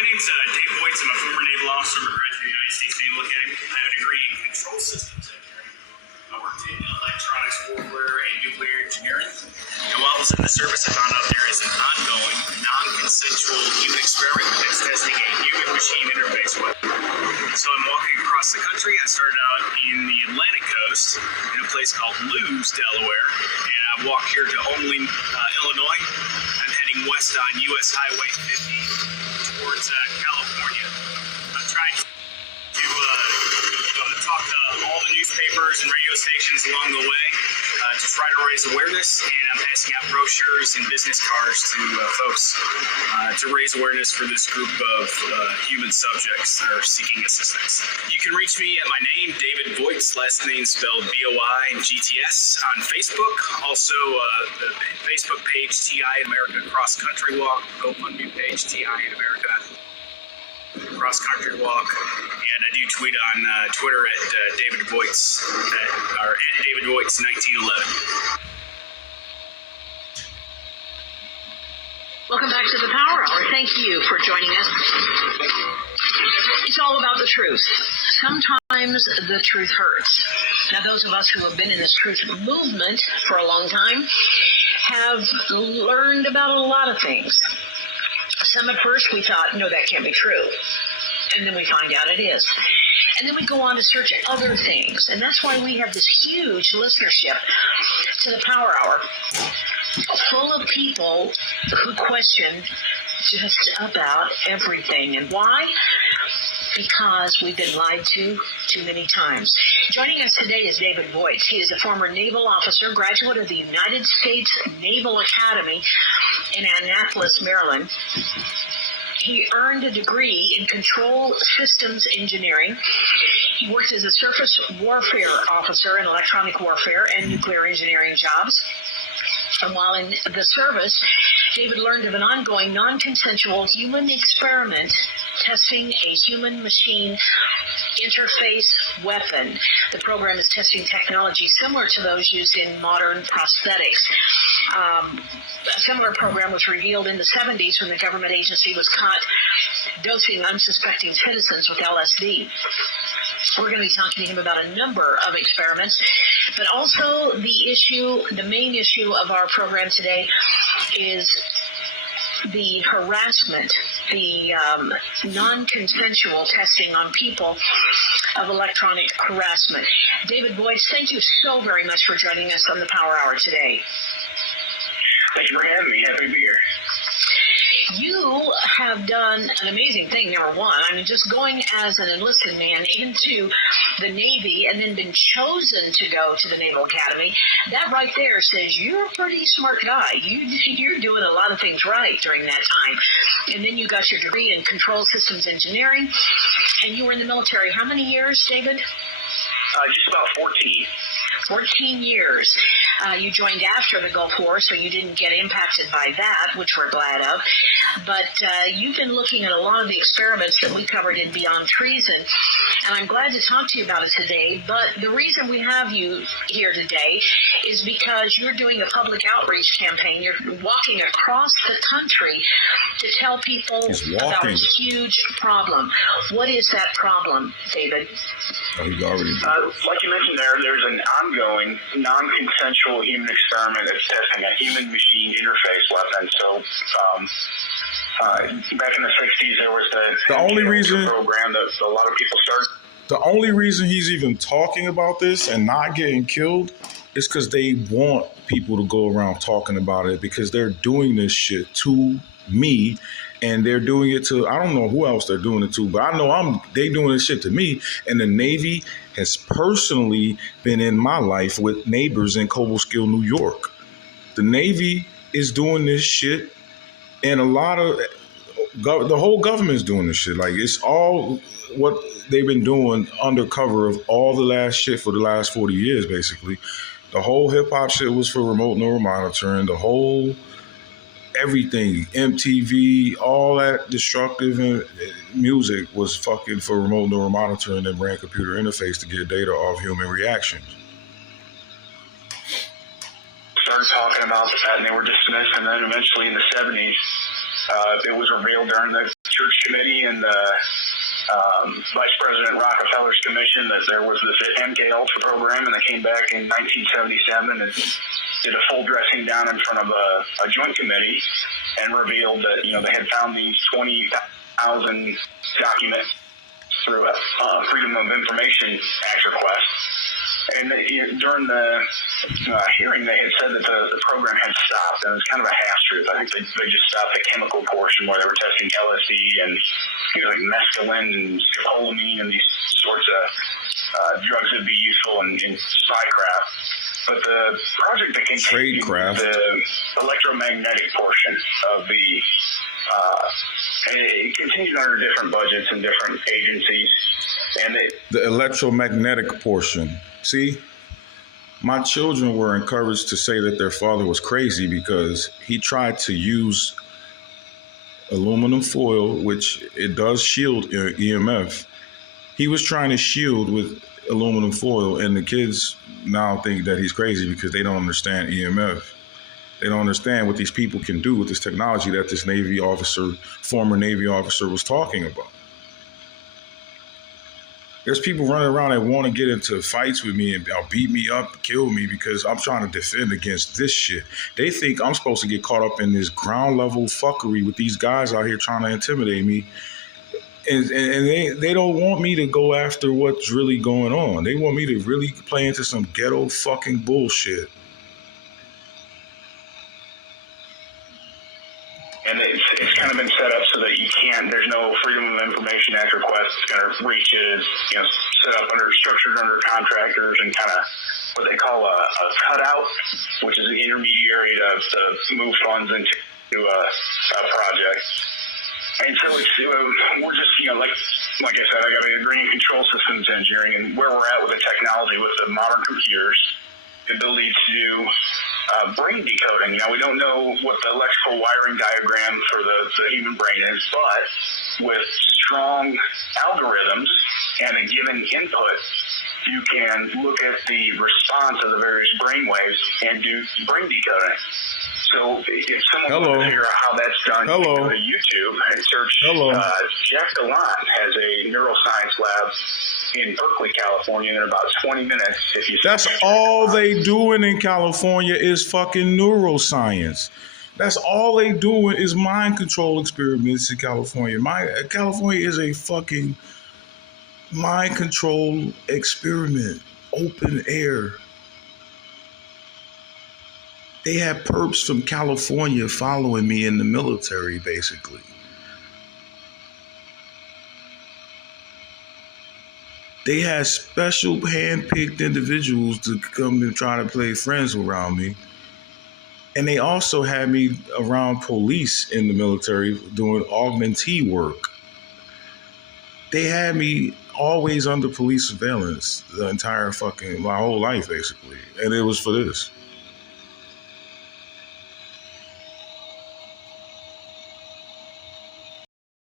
my name's Dave Voits. I'm a former naval officer. I'm a graduate of the United States Naval Academy. I have a degree in control systems engineering. I worked in electronics warfare and nuclear engineering. And while I was in the service, I found out there is an ongoing, non-consensual human experiment that's testing a human-machine interface weapon. So I'm walking across the country. I started out in the Atlantic coast in a place called Lewes, Delaware. And I walked here to Omaha, Illinois. I'm heading west on U.S. Highway 50 towards California. I'm trying to talk to all the newspapers and radio stations along the way to try to raise awareness, and I'm passing out brochures and business cards to folks to raise awareness for this group of human subjects that are seeking assistance. You can reach me at my name, David Voits, last name spelled VOIGTS, on Facebook. Also, the Facebook page TI in America Cross Country Walk, GoFundMe page TI in America Cross Country Walk, and I do tweet on Twitter at David Voits, or at David Voits 1911. Welcome back to the Power Hour. Thank you for joining us. It's all about the truth. Sometimes the truth hurts. Now, those of us who have been in this truth movement for a long time have learned about a lot of things. Some at first we thought, no, that can't be true. And then we find out it is. And then we go on to search other things. And that's why we have this huge listenership to the Power Hour, full of people who question just about everything. And why? Because we've been lied to too many times. Joining us today is David Voits. He is a former naval officer, graduate of the United States Naval Academy in Annapolis, Maryland. He earned a degree in control systems engineering. He worked as a surface warfare officer in electronic warfare and nuclear engineering jobs. And while in the service, David learned of an ongoing non-consensual human experiment testing a human-machine interface weapon. The program is testing technology similar to those used in modern prosthetics. A similar program was revealed in the 70s when the government agency was caught dosing unsuspecting citizens with LSD. We're going to be talking to him about a number of experiments, but also the main issue of our program today is the harassment, the non-consensual testing on people of electronic harassment. David Voits, thank you so very much for joining us on the Power Hour today. Thank you for having me. Happy to be here. You have done an amazing thing, number one. I mean, just going as an enlisted man into the Navy and then been chosen to go to the Naval Academy, that right there says you're a pretty smart guy. You're doing a lot of things right during that time. And then you got your degree in control systems engineering, and you were in the military how many years, David? Just about 14. 14 years. You joined after the Gulf War, so you didn't get impacted by that, which we're glad of. But you've been looking at a lot of the experiments that we covered in Beyond Treason, and I'm glad to talk to you about it today. But the reason we have you here today is because you're doing a public outreach campaign. You're walking across the country to tell people about a huge problem. What is that problem, David? Like you mentioned there's an ongoing non-consensual human experiment that's testing a human-machine interface weapon. So back in the 60s, there was the only reason program that a lot of people started. The only reason he's even talking about this and not getting killed is because they want people to go around talking about it, because they're doing this shit to me. And they're doing it to, I don't know who else they're doing it to, but I know they doing this shit to me. And the Navy has personally been in my life with neighbors in Cobleskill, New York. The Navy is doing this shit, and a lot of the whole government's doing this shit. Like, it's all what they've been doing undercover of all the last shit for the last 40 years, basically. The whole hip hop shit was for remote neuromonitoring. The whole everything, MTV, all that destructive music was fucking for remote neuromonitoring and brain computer interface to get data off human reactions. Started talking about that, and they were dismissed, and then eventually in the 70s, it was revealed during the Research Committee and the Vice President Rockefeller's commission that there was this MK Ultra program, and they came back in 1977 and did a full dressing down in front of a joint committee and revealed that, they had found these 20,000 documents through a Freedom of Information Act request. And during the hearing, they had said that the program had stopped, and it was kind of a half-truth. I think they just stopped the chemical portion where they were testing LSD and things like mescaline and scopolamine and these sorts of drugs that would be useful in spycraft. But the project that continued the electromagnetic portion of the it continued under different budgets and different agencies. And the electromagnetic portion. See, my children were encouraged to say that their father was crazy because he tried to use aluminum foil, which it does shield EMF. He was trying to shield with aluminum foil, and the kids now think that he's crazy because they don't understand EMF. They don't understand what these people can do with this technology that this former Navy officer was talking about. There's people running around that want to get into fights with me and beat me up, kill me because I'm trying to defend against this shit. They think I'm supposed to get caught up in this ground level fuckery with these guys out here trying to intimidate me. And they don't want me to go after what's really going on. They want me to really play into some ghetto fucking bullshit. And it's kind of been set up so that there's no Freedom of Information Act request that's going to reach it. It's, set up structured under contractors and kind of what they call a cutout, which is an intermediary to move funds into a project. And so we're just, like I said, I got a degree in control systems engineering, and where we're at with the technology, with the modern computers, the ability to do brain decoding. Now, we don't know what the electrical wiring diagram for the human brain is, but with strong algorithms and a given input, you can look at the response of the various brain waves and do brain decoding. So if someone wants to figure out how that's done, you can go to YouTube and search. Jack Gallant has a neuroscience lab in Berkeley, California, in about 20 minutes. That's all they doing in California is fucking neuroscience. That's all they doing is mind control experiments in California. California is a fucking mind control experiment, open air. They had perps from California following me in the military, basically. They had special hand-picked individuals to come and try to play friends around me. And they also had me around police in the military doing augmentee work. They had me always under police surveillance my whole life, basically. And it was for this.